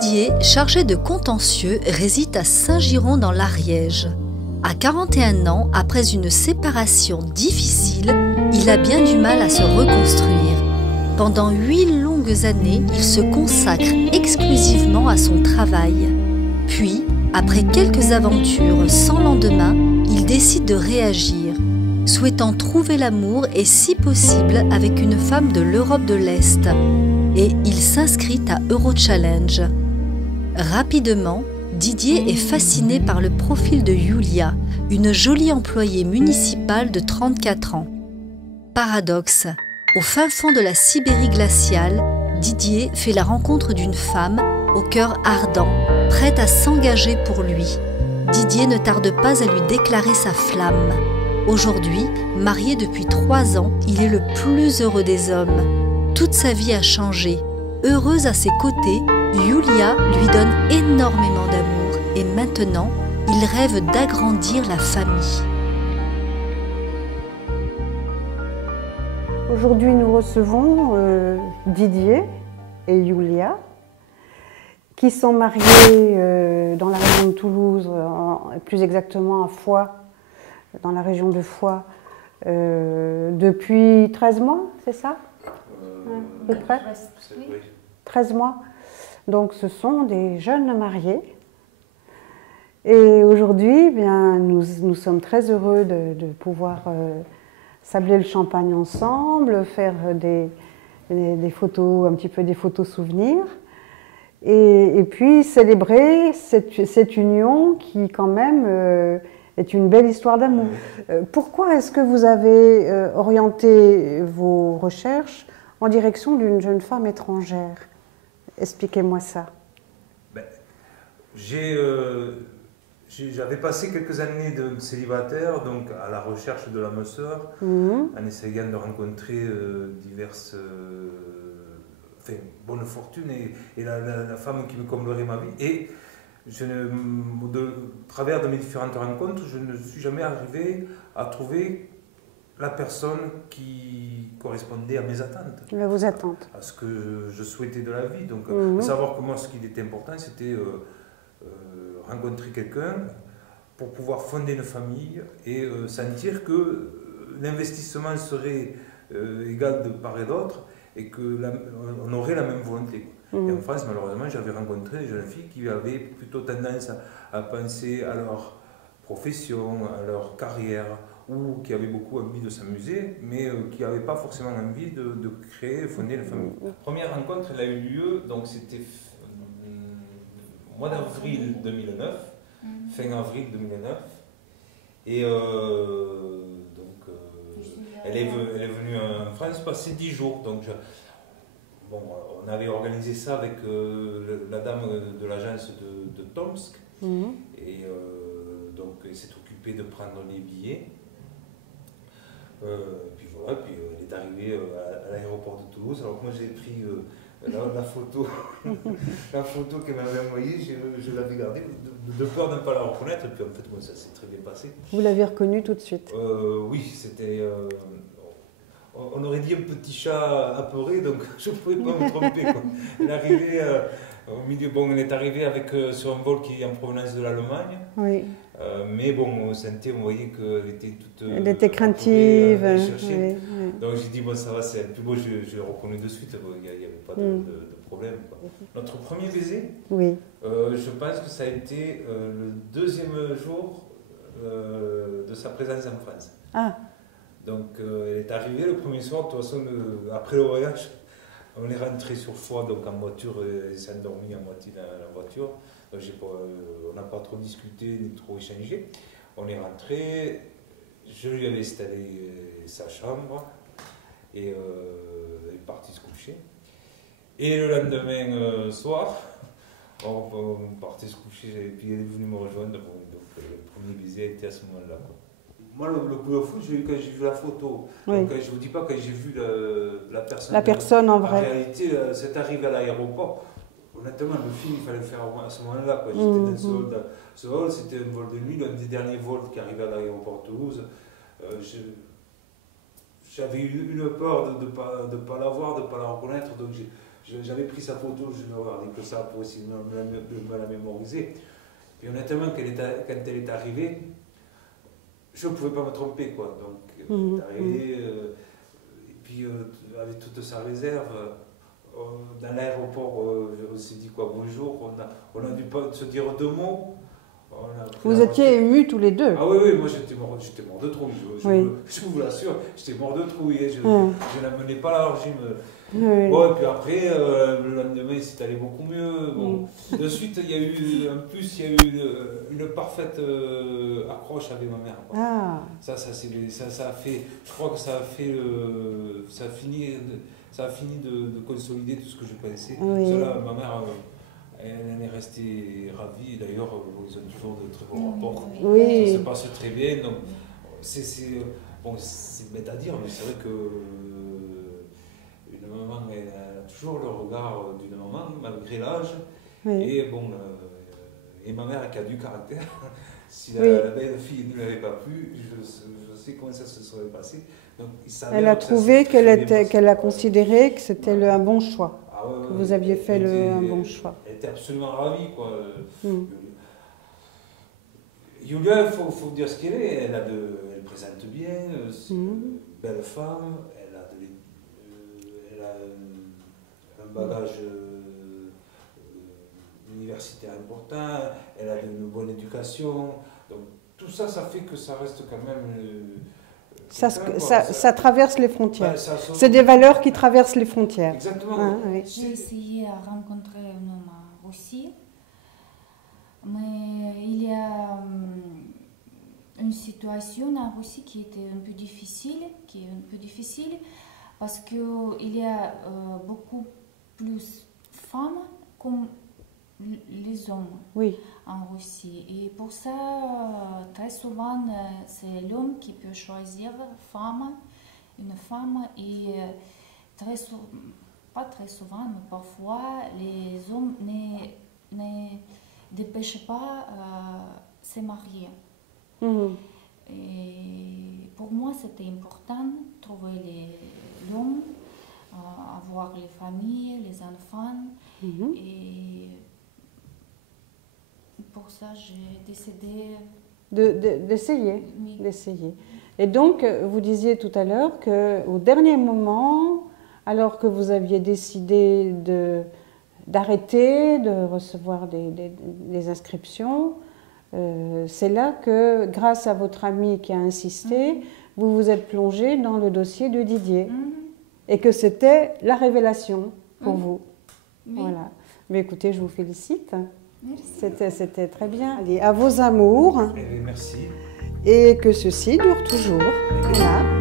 Didier, chargé de contentieux, réside à Saint-Giron dans l'Ariège. À 41 ans, après une séparation difficile, il a bien du mal à se reconstruire. Pendant 8 longues années, il se consacre exclusivement à son travail. Puis, après quelques aventures sans lendemain, il décide de réagir, souhaitant trouver l'amour et si possible avec une femme de l'Europe de l'Est. Et il s'inscrit à Eurochallenge. Rapidement, Didier est fasciné par le profil de Yulia, une jolie employée municipale de 34 ans. Paradoxe, au fin fond de la Sibérie glaciale, Didier fait la rencontre d'une femme au cœur ardent, prête à s'engager pour lui. Didier ne tarde pas à lui déclarer sa flamme. Aujourd'hui, marié depuis 3 ans, il est le plus heureux des hommes. Toute sa vie a changé. Heureuse à ses côtés, Yulia lui donne énormément d'amour et maintenant, il rêve d'agrandir la famille. Aujourd'hui, nous recevons Didier et Yulia, qui sont mariés dans la région de Toulouse, plus exactement à Foix, dans la région de Foix, depuis 13 mois, c'est ça? À peu près 13 mois. Donc ce sont des jeunes mariés. Et aujourd'hui, bien, nous sommes très heureux de pouvoir sabler le champagne ensemble, faire des photos, un petit peu des photos souvenirs. Et puis célébrer cette union qui quand même est une belle histoire d'amour. Pourquoi est-ce que vous avez orienté vos recherches en direction d'une jeune femme étrangère? Expliquez-moi ça. Ben, j'avais passé quelques années de célibataire, donc à la recherche de l'âme sœur, en essayant de rencontrer diverses bonnes fortunes et la femme qui me comblerait ma vie. Et travers de mes différentes rencontres, je ne suis jamais arrivé à trouver la personne qui correspondait à mes attentes. À vos attentes. À ce que je souhaitais de la vie. Donc, à savoir que moi, ce qui était important, c'était rencontrer quelqu'un pour pouvoir fonder une famille et sentir que l'investissement serait égal de part et d'autre et qu'on aurait la même volonté. Et en France, malheureusement, j'avais rencontré des jeunes filles qui avaient plutôt tendance à penser à leur profession, à leur carrière, ou qui avaient beaucoup envie de s'amuser, mais qui n'avaient pas forcément envie de créer, fonder une famille. La première rencontre, elle a eu lieu, donc c'était au mois d'avril 2009, fin avril 2009, et elle est venue en France passer 10 jours, donc bon, on avait organisé ça avec la dame de l'agence de Tomsk, et donc elle s'est occupée de prendre les billets. Puis voilà, puis elle est arrivée à l'aéroport de Toulouse. Alors moi j'ai pris la photo, la photo qu'elle m'avait envoyée, je l'avais gardée de peur de ne pas la reconnaître. Et puis en fait, moi, ça s'est très bien passé. Vous l'avez reconnue tout de suite? Oui, c'était. On aurait dit un petit chat apeuré, donc je ne pouvais pas me tromper, quoi. Elle est arrivée au milieu. Bon, elle est arrivée sur un vol qui est en provenance de l'Allemagne. Oui. Mais bon, on sentait, on voyait qu'elle était toute. Elle était craintive. Oui. Donc j'ai dit, bon, ça va, c'est elle. Puis bon, je reconnais de suite, il n'y avait pas de problème, quoi. Notre premier baiser, je pense que ça a été le 2e jour de sa présence en France. Ah. Donc elle est arrivée le premier soir, de toute façon, après le voyage, on est rentré sur Foix, donc en voiture, elle s'est endormie à moitié dans la voiture. Donc, on n'a pas trop discuté ni trop échangé. On est rentré, je lui avais installé sa chambre et elle est partie se coucher. Et le lendemain soir, on partait se coucher et puis elle est venue me rejoindre. Bon, donc le premier baiser a été à ce moment-là, quoi. Moi, le coup de fou, j'ai eu quand j'ai vu la photo. Donc, je ne vous dis pas quand j'ai vu la personne. La personne en vrai. En réalité, c'est arrivé à l'aéroport. Honnêtement, le film, il fallait le faire à ce moment-là. J'étais dans ce vol, c'était un vol de nuit, l'un des derniers vols qui arrivait à l'aéroport de Toulouse. J'avais eu une peur de ne pas la voir, de ne pas la reconnaître. Donc J'avais pris sa photo, je ne regardais que ça pour essayer de me la mémoriser. Et honnêtement, quand elle est arrivée, je ne pouvais pas me tromper, quoi. Donc, elle est arrivée, et puis avec toute sa réserve, dans l'aéroport, on s'est dit quoi, bonjour, on a dû pas se dire 2 mots. Vous étiez émus tous les deux. Ah oui, oui, moi j'étais mort de trouille, je vous l'assure, j'étais mort de trouille, je n'amenais pas la largine. Bon, et puis après, le lendemain, c'est allé beaucoup mieux. Bon. De suite, il y a eu, en plus, il y a eu une parfaite accroche avec ma mère. Ah. Ça a fait, je crois que ça a fini de consolider tout ce que je connaissais. Cela, ma mère, elle est restée ravie. D'ailleurs, ils ont toujours de très bons rapports. Ça se passe très bien. Donc, c'est bête à dire, mais c'est vrai que une maman, elle a toujours le regard d'une maman, malgré l'âge. Et bon, et ma mère qui a du caractère. Si la belle fille ne l'avait pas plu, je sais comment ça se serait passé. Donc, elle a trouvé qu'elle a considéré que c'était un bon choix. Que vous aviez fait un bon choix. Elle était absolument ravie, quoi. Yulia, il faut dire ce qu'elle est. Elle présente bien, c'est une belle femme, elle a un bagage universitaire important, elle a une bonne éducation. Donc tout ça, ça fait que ça reste quand même... Ça traverse les frontières. C'est des valeurs qui traversent les frontières. Exactement. J'ai essayé de rencontrer un homme en Russie, mais il y a une situation en Russie qui était un peu difficile, parce qu'il y a beaucoup plus de femmes comme les hommes en Russie. Et pour ça, très souvent, c'est l'homme qui peut choisir une femme, et pas très souvent, mais parfois, les hommes ne dépêchent pas se marier. Et pour moi, c'était important de trouver l'homme, avoir les familles, les enfants. Et pour ça, j'ai décidé d'essayer. Et donc, vous disiez tout à l'heure qu'au dernier moment, alors que vous aviez décidé d'arrêter de recevoir des inscriptions, c'est là que, grâce à votre ami qui a insisté, vous vous êtes plongé dans le dossier de Didier. Et que c'était la révélation pour vous. Voilà. Mais écoutez, je vous félicite. C'était très bien. Allez, à vos amours. Merci. Et que ceci dure toujours. Voilà.